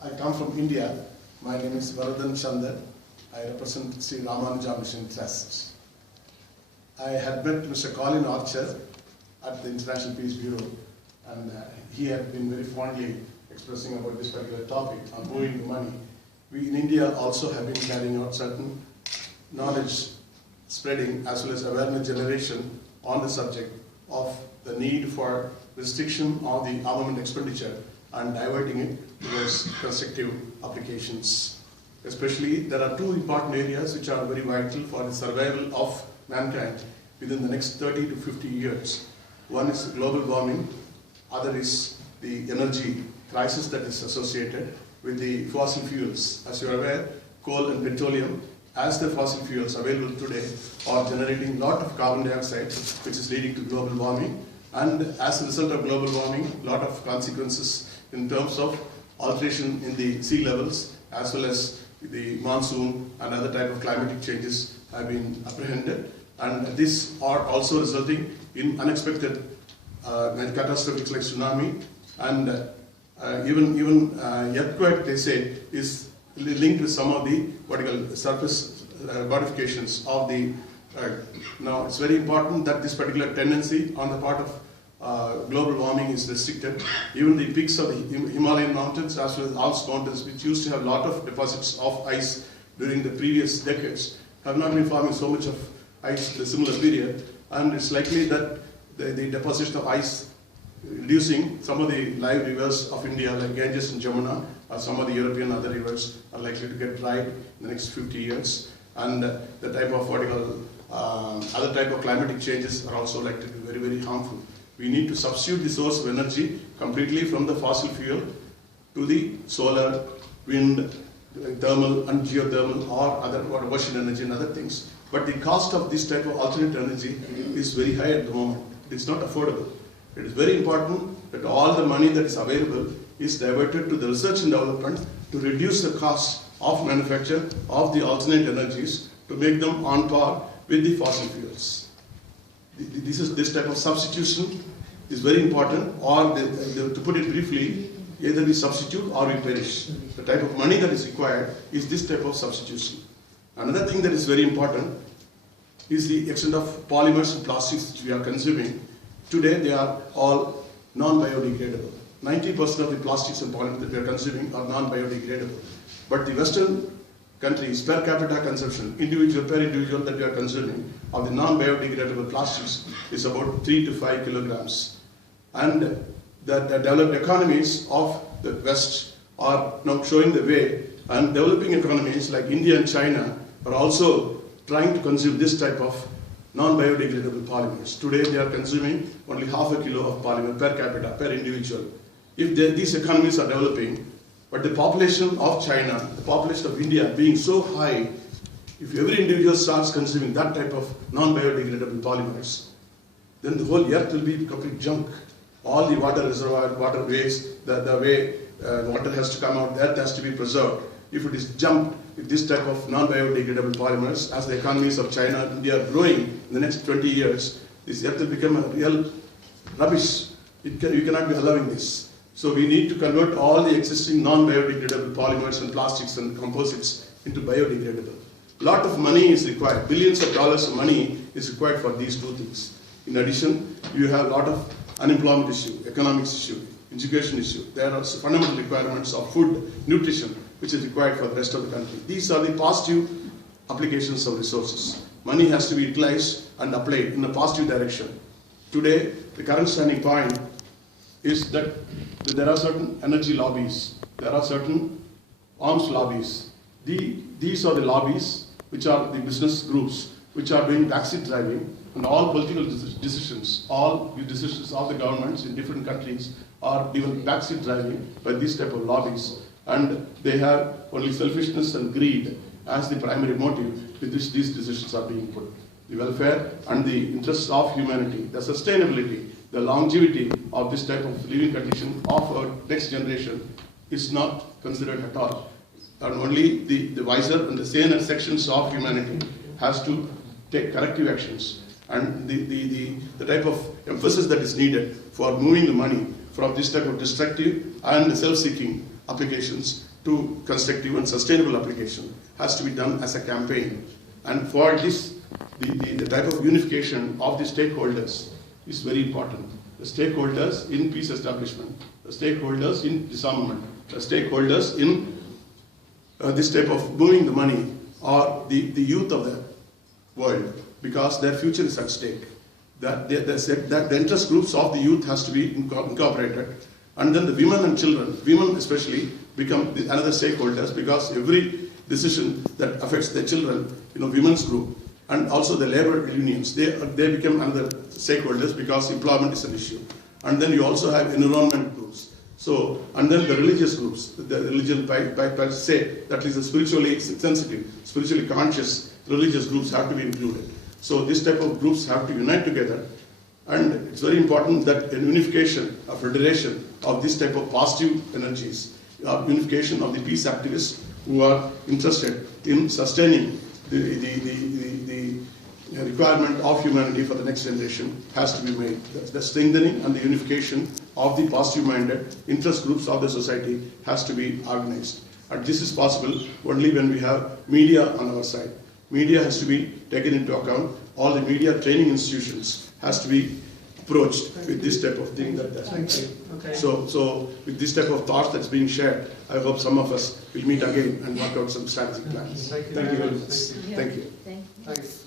I come from India. My name is Varadan Chandar. I represent Sri Ramanuja Mission Trust. I had met Mr. Colin Archer at the International Peace Bureau, and he had been very fondly expressing about this particular topic on moving the money. We in India also have been carrying out certain knowledge spreading as well as awareness generation on the subject of the need for restriction of the armament expenditure and diverting it towards constructive applications. Especially, there are two important areas which are very vital for the survival of mankind within the next 30 to 50 years. One is global warming, other is the energy crisis that is associated with the fossil fuels. As you are aware, coal and petroleum, as the fossil fuels available today, are generating a lot of carbon dioxide, which is leading to global warming. And as a result of global warming, a lot of consequences in terms of alteration in the sea levels, as well as the monsoon and other type of climatic changes have been apprehended. And these are also resulting in unexpected catastrophes like tsunami, and even earthquake, they say, is linked with some of the vertical surface modifications of the Now, it's very important that this particular tendency on the part of global warming is restricted. Even the peaks of the Himalayan mountains as well as Alps mountains, which used to have a lot of deposits of ice during the previous decades, have not been forming so much of ice in a similar period, and it's likely that the deposition of ice reducing. Some of the live rivers of India like Ganges and Jamuna, or some of the European other rivers, are likely to get dried in the next 50 years, and the type of vertical other type of climatic changes are also likely to be very, very harmful. We need to substitute the source of energy completely from the fossil fuel to the solar, wind, thermal and geothermal, or other ocean energy and other things. But the cost of this type of alternate energy is very high at the moment. It's not affordable. It is very important that all the money that is available is diverted to the research and development to reduce the cost of manufacture of the alternate energies to make them on par with the fossil fuels. This type of substitution is very important, or to put it briefly, either we substitute or we perish. The type of money that is required is this type of substitution. Another thing that is very important is the extent of polymers and plastics which we are consuming. Today they are all non-biodegradable. 90% of the plastics and polymers that we are consuming are non-biodegradable. But the Western countries, per capita consumption, individual per individual that we are consuming of the non-biodegradable plastics is about 3 to 5 kilograms. And the developed economies of the West are now showing the way, and developing economies like India and China are also trying to consume this type of non-biodegradable polymers. Today they are consuming only half a kilo of polymer per capita, per individual. If these economies are developing, but the population of China, the population of India being so high, if every individual starts consuming that type of non-biodegradable polymers, then the whole earth will be complete junk. All the water reservoirs, waterways, the way water has to come out, the earth has to be preserved. If it is jumped with this type of non-biodegradable polymers, as the economies of China and India are growing in the next 20 years, this earth will become a real rubbish. You cannot be allowing this. So we need to convert all the existing non-biodegradable polymers and plastics and composites into biodegradable. A lot of money is required. Billions of dollars of money is required for these two things. In addition, you have a lot of unemployment issue, economics issue, education issue. There are fundamental requirements of food, nutrition, which is required for the rest of the country. These are the positive applications of resources. Money has to be utilized and applied in a positive direction. Today, the current standing point is that there are certain energy lobbies, there are certain arms lobbies. These are the lobbies which are the business groups which are doing backseat driving, and all political decisions, all the decisions of the governments in different countries are given backseat driving by these type of lobbies, and they have only selfishness and greed as the primary motive with which these decisions are being put. The welfare and the interests of humanity, the sustainability, the longevity of this type of living condition of our next generation is not considered at all. And only the wiser and the saner sections of humanity has to take corrective actions. And the type of emphasis that is needed for moving the money from this type of destructive and self-seeking applications to constructive and sustainable application has to be done as a campaign. And for this, the type of unification of the stakeholders is very important. The stakeholders in peace establishment, the stakeholders in disarmament, the stakeholders in this type of moving the money are the youth of the world, because their future is at stake. That the interest groups of the youth has to be incorporated, and then the women and children, women especially, become another stakeholders, because every decision that affects the children, women's group, and also the labor unions, they become another stakeholders, because employment is an issue. And then you also have environment groups. So, and then the religious groups, the religion by say, that is the spiritually sensitive, spiritually conscious religious groups have to be included. So this type of groups have to unite together, and it's very important that a unification, a federation of this type of positive energies, unification of the peace activists who are interested in sustaining the requirement of humanity for the next generation has to be made. The strengthening and the unification of the positive-minded interest groups of the society has to be organized. And this is possible only when we have media on our side. Media has to be taken into account. All the media training institutions has to be approached with this type of thing. Okay. So with this type of thought that's being shared, I hope some of us will meet again and work out some strategic plans. Thank you very much. Thank you. Thank you. Thanks.